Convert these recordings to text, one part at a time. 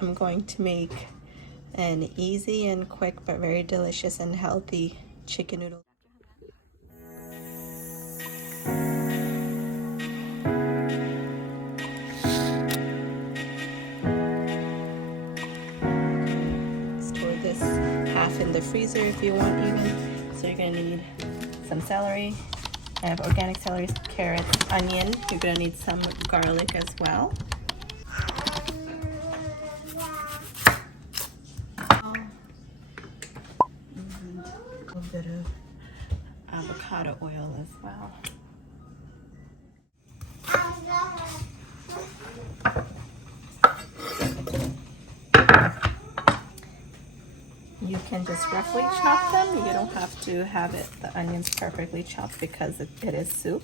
I'm going to make an easy and quick but very delicious and healthy chicken noodle. Store this half in the freezer if you want even. So you're gonna need some celery. I have organic celery, carrots, onion. You're gonna need some garlic as well. And a little bit of avocado oil as well. You can just roughly chop them. You don't have to have the onions perfectly chopped because it is soup.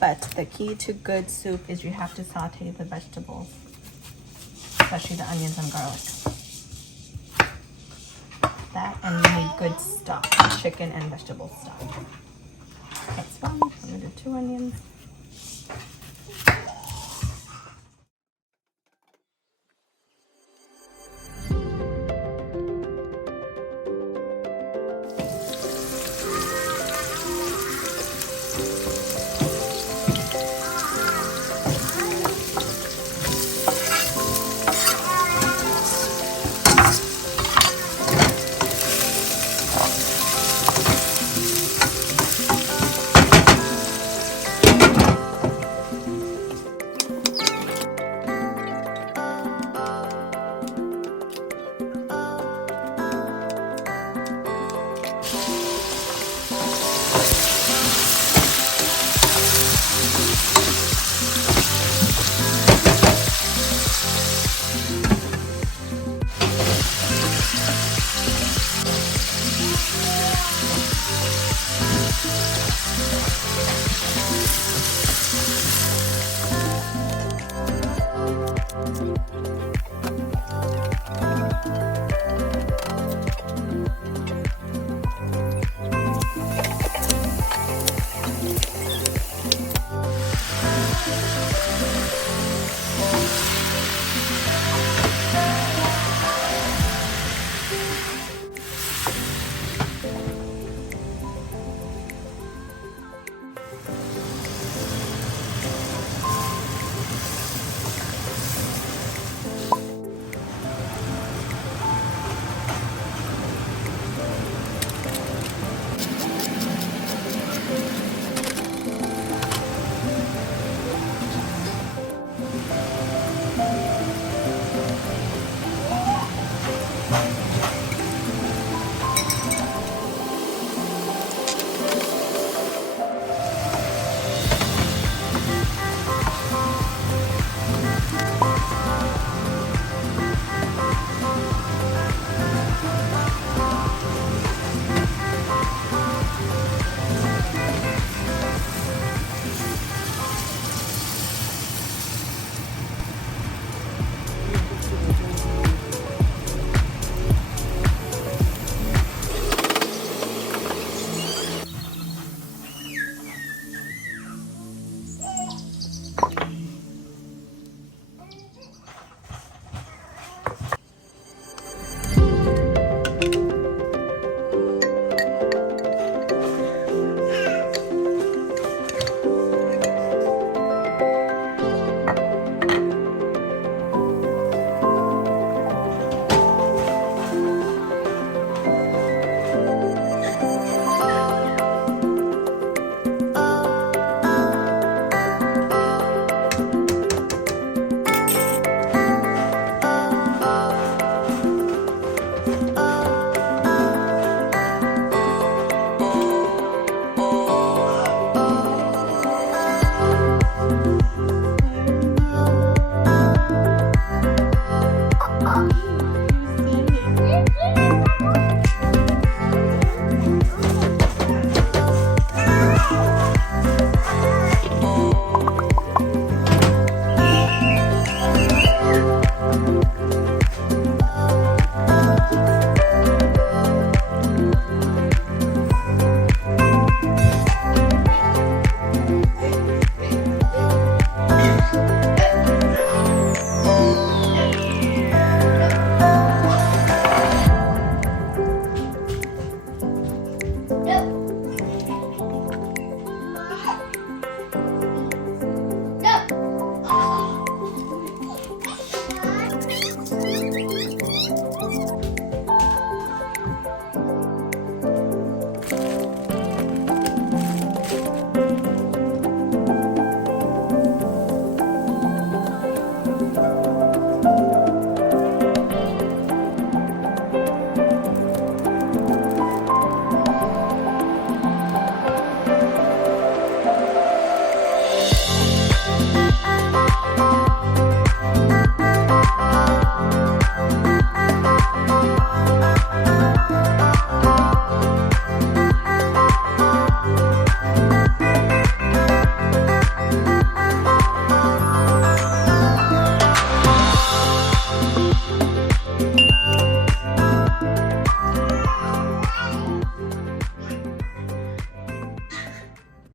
But the key to good soup is you have to saute the vegetables, especially the onions and garlic. That, and you need good stock, chicken and vegetable stock. That's one. I'm gonna do 2 onions.